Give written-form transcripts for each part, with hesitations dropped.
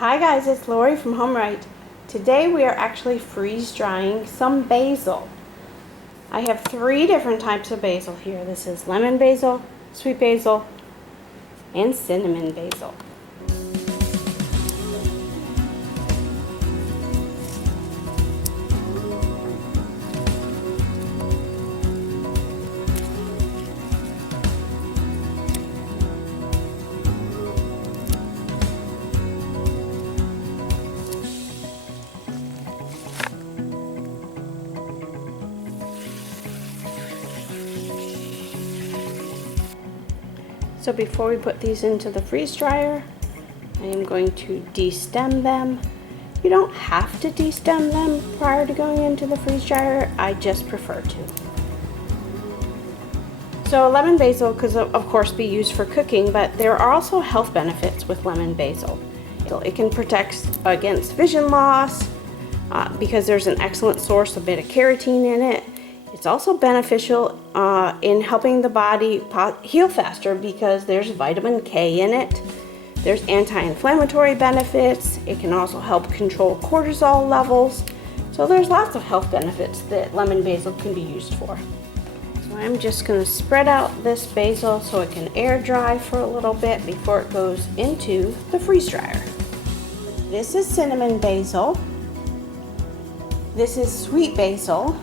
Hi guys, it's Lori from homeright. Today we are actually freeze drying some basil. I have 3 different types of basil here. This is lemon basil, sweet basil, and cinnamon basil. So before we put these into the freeze dryer, I am going to destem them. You don't have to destem them prior to going into the freeze dryer, I just prefer to. So lemon basil could of course be used for cooking, but there are also health benefits with lemon basil. It can protect against vision loss because there's an excellent source of beta-carotene in it. It's also beneficial in helping the body heal faster because there's vitamin K in it. There's anti-inflammatory benefits. It can also help control cortisol levels. So there's lots of health benefits that lemon basil can be used for. So I'm just going to spread out this basil so it can air dry for a little bit before it goes into the freeze dryer. This is cinnamon basil. This is sweet basil.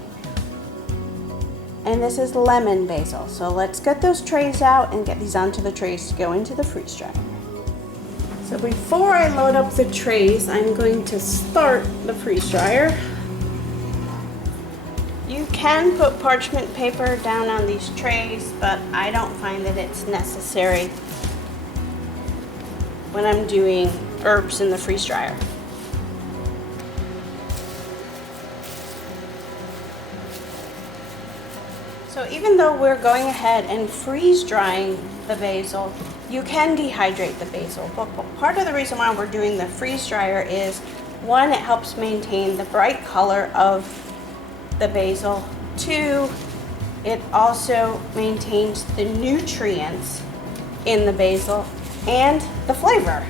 And this is lemon basil. So let's get those trays out and get these onto the trays to go into the freeze dryer. So before I load up the trays, I'm going to start the freeze dryer. You can put parchment paper down on these trays, but I don't find that it's necessary when I'm doing herbs in the freeze dryer. So even though we're going ahead and freeze drying the basil, you can dehydrate the basil. But part of the reason why we're doing the freeze dryer is, 1, it helps maintain the bright color of the basil. 2, it also maintains the nutrients in the basil and the flavor.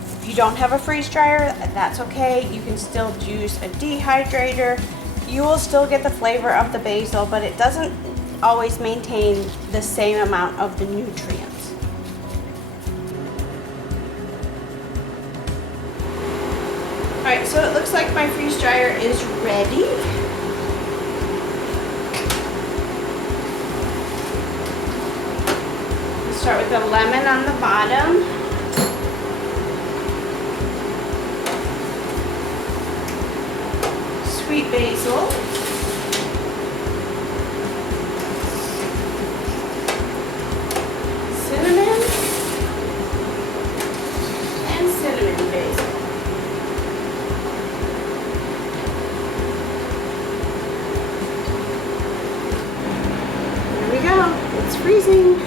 If you don't have a freeze dryer, that's okay. You can still use a dehydrator. You will still get the flavor of the basil, but it doesn't always maintain the same amount of the nutrients. Alright, so it looks like my freeze dryer is ready. We'll start with the lemon on the bottom. Sweet basil, cinnamon, and cinnamon basil. There we go, it's freezing.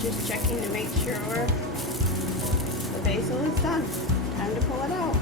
Just checking to make sure the basil is done. Time to pull it out.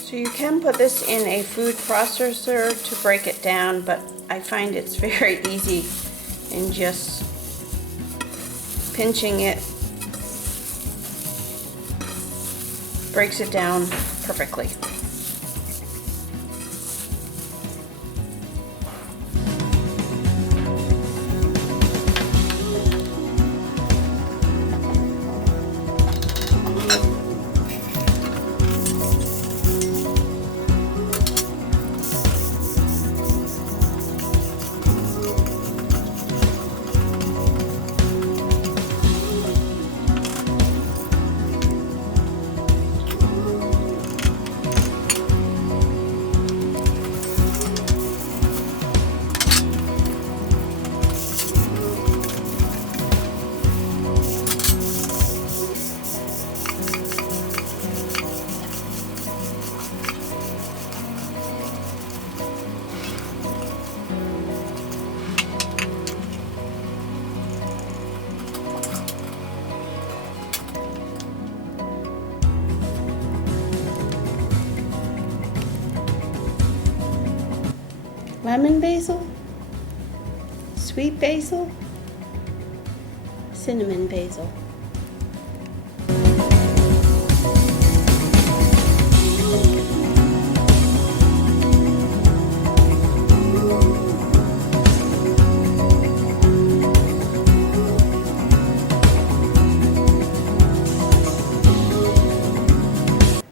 So you can put this in a food processor to break it down, but I find it's very easy in just pinching it breaks it down perfectly. lemon basil, sweet basil, cinnamon basil.